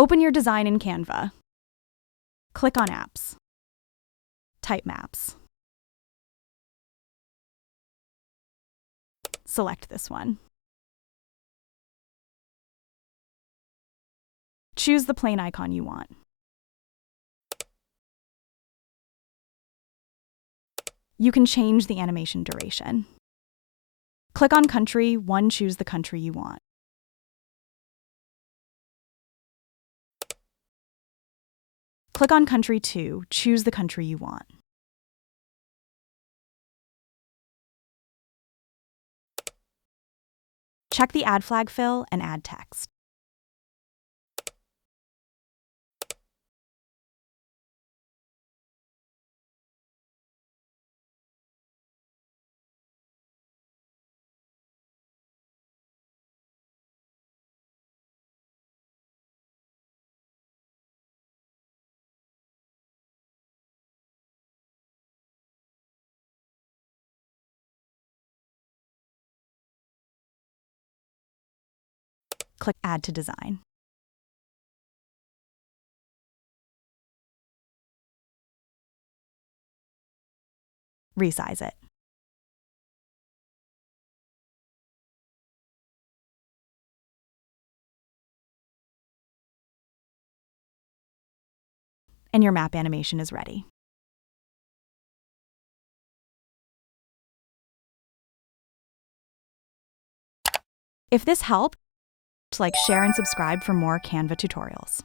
Open your design in Canva. Click on Apps. Type Maps. Select this one. Choose the plane icon you want. You can change the animation duration. Click on Country 1, choose the country you want. Click on Country 2, choose the country you want. Check the Add Flag fill and add text. Click Add to Design. Resize it. And your map animation is ready. If this helped, like, share and subscribe for more Canva tutorials.